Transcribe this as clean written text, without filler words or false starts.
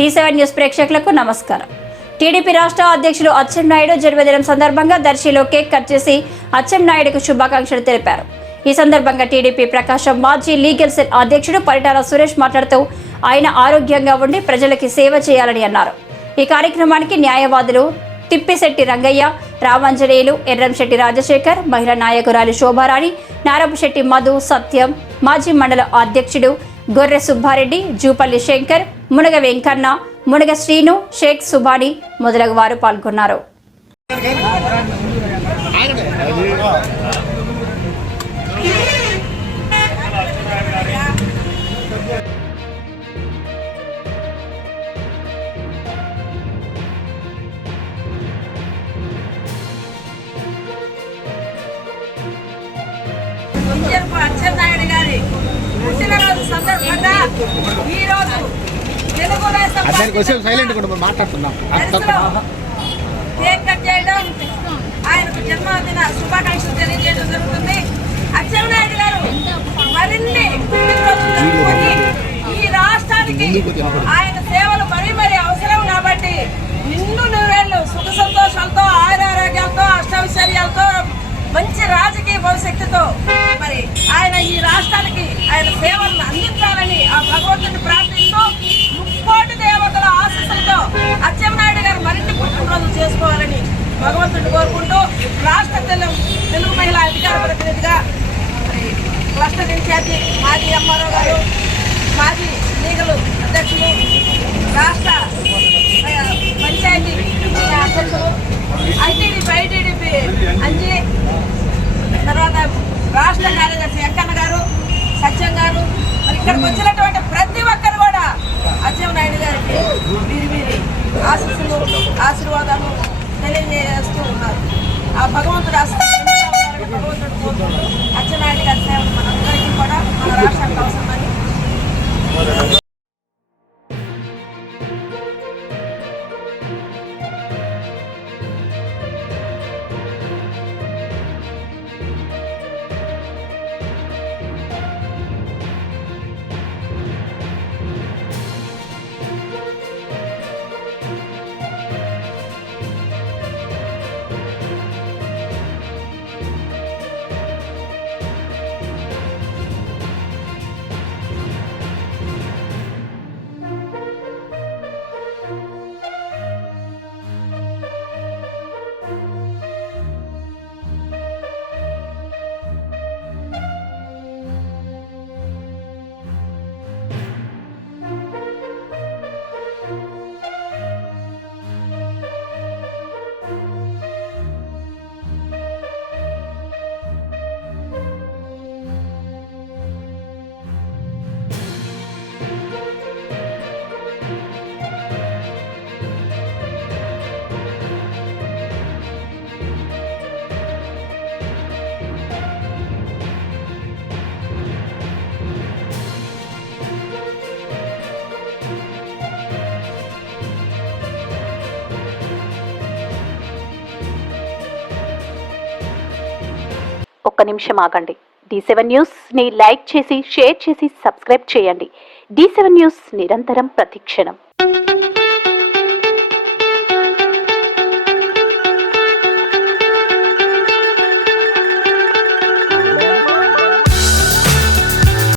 D7 news ప్రేక్షకులకు నమస్కారం. TDP రాష్ట్ర అధ్యక్షులు అచ్చెన్నాయుడు జన్మదినం సందర్భంగా దర్శిలో కేక్ కట్ చేసి అచ్చెన్నాయుడుకు శుభాకాంక్షలు తెలిపారు. ఈ సందర్భంగా టీడీపీ ప్రకాశం మాజీ లీగల్ సెల్ అధ్యక్షుడు పరిటాల సురేష్ మాట్లాడుతూ ఆయన ఆరోగ్యంగా ఉండి ప్రజలకి సేవ చేయాలని అన్నారు. ఈ కార్యక్రమానికి న్యాయవాదులు తిప్పిశెట్టి రంగయ్య, రామాంజనేయులు, ఎర్రంశెట్టి రాజశేఖర్, మహిళా నాయకురాలు శోభారాణి, నారపుశెట్టి మధు, సత్యం, మాజీ మండల అధ్యక్షుడు గొర్రె సుబ్బారెడ్డి, జూపల్లి శంకర్, మునగ వెంకన్న, మునగ శ్రీను, షేక్ సుబాని మొదలగు వారు పాల్గొన్నారు. అచ్చెన్నాయుడు గారి పుట్టినరోజు సందర్భంగా ఈ రోజు కేక్ కట్ చేయడం, ఆయనకు జన్మదిన శుభాకాంక్షలు తెలియజేయడం జరుగుతుంది. అచ్చెన్నాయుడు గారు మరిన్ని పుట్టినరోజులు జరుపుకొని ఈ రాష్ట్రానికి ఆయన సేవలు మరీ అవసరం కాబట్టి నిన్ను నూరేళ్లు సుఖ సంతోషాలతో, ఆరోగ్యాలతో, అష్టైశ్వర్యాలతో, మంచి రాజకీయ భవిష్యత్తుతో మరి ఆయన ఈ రాష్ట్రానికి ఆయన సేవలను అందించాలని ఆ భగవంతుని ప్రార్థిస్తూ ముక్కోటి దేవతల ఆశీస్సులతో అచ్చెన్నాయుడు గారు మరిన్ని పుట్టినరోజులు చేసుకోవాలని భగవంతుని కోరుకుంటూ రాష్ట్ర తెలుగు మహిళా అధికార ప్రతినిధిగా మరి క్లస్టర్ ఇన్ఛార్జి మాజీ ఎంఆర్ఓ గారు, మాజీ లీగల్ అధ్యక్షులు, రాష్ట్ర పంచాయతీ అధ్యక్షులు, ఐటీడీపీ అంజీ, తర్వాత రాష్ట్ర కార్యదర్శి వెంకన్న గారు, సత్యం గారు, మరి ఇక్కడికి వచ్చినటువంటి ప్రతి ఒక్కరు కూడా అచ్చెన్నాయుడు గారికి వీరి ఆశీర్వాదాలు తెలియజేస్తూ ఉన్నారు. ఆ భగవంతుడు భగవంతుడు కోరుకుంటూ అచ్చెన్నాయుడు గారి సేవలు మనందరికీ కూడా మన రాష్ట్రానికి అవసరమని ఒక్క నిమిషం ఆగండి. D7 న్యూస్ని లైక్ చేసి, షేర్ చేసి, సబ్స్క్రైబ్ చేయండి. D7 న్యూస్ నిరంతరం ప్రతిక్షణం.